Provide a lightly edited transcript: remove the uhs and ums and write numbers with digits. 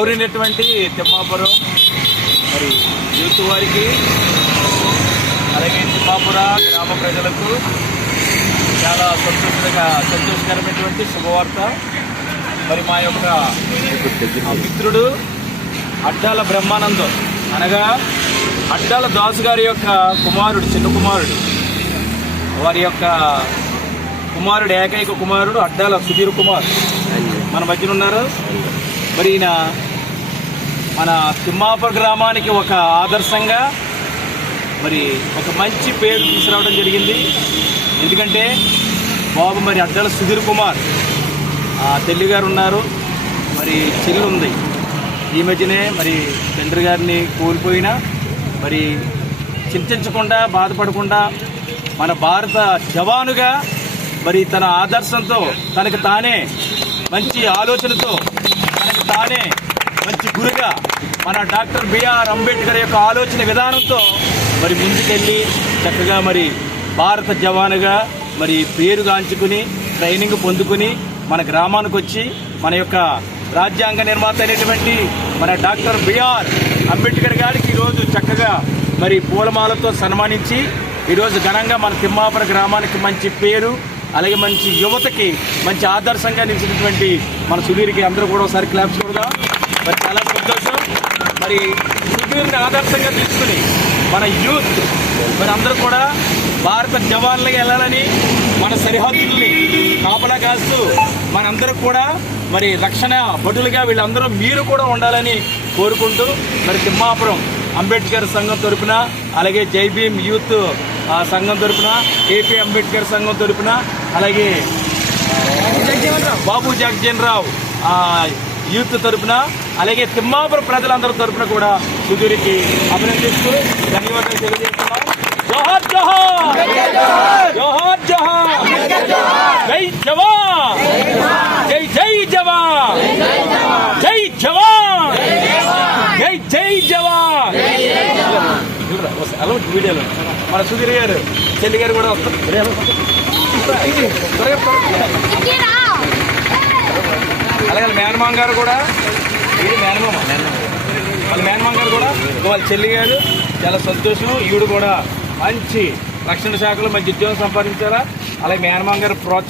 గౌరవైనటువంటి తిమ్మాపురం మరి యూత్ వారికి అలాగే తిమ్మాపుర గ్రామ ప్రజలకు చాలా సంతోషకరమైనటువంటి శుభవార్త. మరి మా యొక్క మిత్రుడు అడ్డాల బ్రహ్మానందం అనగా అడ్డాల దాసు గారి యొక్క కుమారుడు, చిన్న కుమారుడు, వారి యొక్క కుమారుడు, ఏకైక కుమారుడు అడ్డాల సుధీర్ కుమార్ మన మధ్యన ఉన్నారు. మరి ఈయన మన తిమ్మాపురం గ్రామానికి ఒక ఆదర్శంగా మరి ఒక మంచి పేరు తీసుకురావడం జరిగింది. ఎందుకంటే బాబు మరి అడ్డాల సుధీర్ కుమార్ తల్లి గారు ఉన్నారు, మరి చెల్లి ఉంది. ఈ మధ్యనే మరి తండ్రి గారిని కోల్పోయినా మరి చింతించకుండా బాధపడకుండా మన భారత జవానుగా మరి తన ఆదర్శంతో తనకు తానే మంచి ఆలోచనతో తనకు తానే మంచి గురుగా మన డాక్టర్ బిఆర్ అంబేద్కర్ యొక్క ఆలోచన విధానంతో మరి ముందుకెళ్ళి చక్కగా మరి భారత జవానుగా మరి పేరుగాంచుకుని ట్రైనింగ్ పొందుకుని మన గ్రామానికి వచ్చి మన యొక్క రాజ్యాంగ నిర్మాత అయినటువంటి మన డాక్టర్ బిఆర్ అంబేద్కర్ గారికి ఈరోజు చక్కగా మరి పూలమాలతో సన్మానించి ఈరోజు ఘనంగా మన తిమ్మాపురం గ్రామానికి మంచి పేరు అలాగే మంచి యువతకి మంచి ఆదర్శంగా నిలిచినటువంటి మన సుధీర్కి అందరూ కూడా ఒకసారి క్లాప్స్ కూడా మరి చాలా సంతోషం. మరి సుధీర్ని ఆదర్శంగా తీసుకుని మన యూత్ మరి అందరూ కూడా భారత జవాన్లకి వెళ్ళాలని మన సరిహద్దుల్ని కాపలా కాస్తూ మనందరూ కూడా మరి రక్షణ భటులుగా వీళ్ళందరూ మీరు కూడా ఉండాలని కోరుకుంటూ మరి తిమ్మాపురం అంబేద్కర్ సంఘం తరపున అలాగే జై భీమ్ యూత్ సంఘం తరపున ఏపీ అంబేద్కర్ సంఘం తరపున అలాగే బాబు జగజ్జీవన్ రావు యూత్ తరపున అలాగే తిమ్మాపురం ప్రజలందరి తరపున కూడా సుధీర్కి అభినందిస్తూ ధన్యవాదాలు తెలియజేస్తున్నాం. జోహార్ జోహార్ జోహార్ జోహార్ జై జవాన్ జై జై జవాన్ జై జవాన్ జై జై జవాన్. అలా వీడియోలో మన సుధీర్ గారు చెల్లి గారు కూడా వస్తారు. అలాగే మేనమామ గారు కూడా, ఇది మేనమామ వాళ్ళ మేనమామ గారు కూడా వాళ్ళ చెల్లి గారు చాలా సంతోషం. ఈవిడ కూడా మంచి రక్షణ శాఖలో మంచి ఉద్యోగం సంపాదించారా. అలాగే మేనమామ గారు ప్రోత్సాహం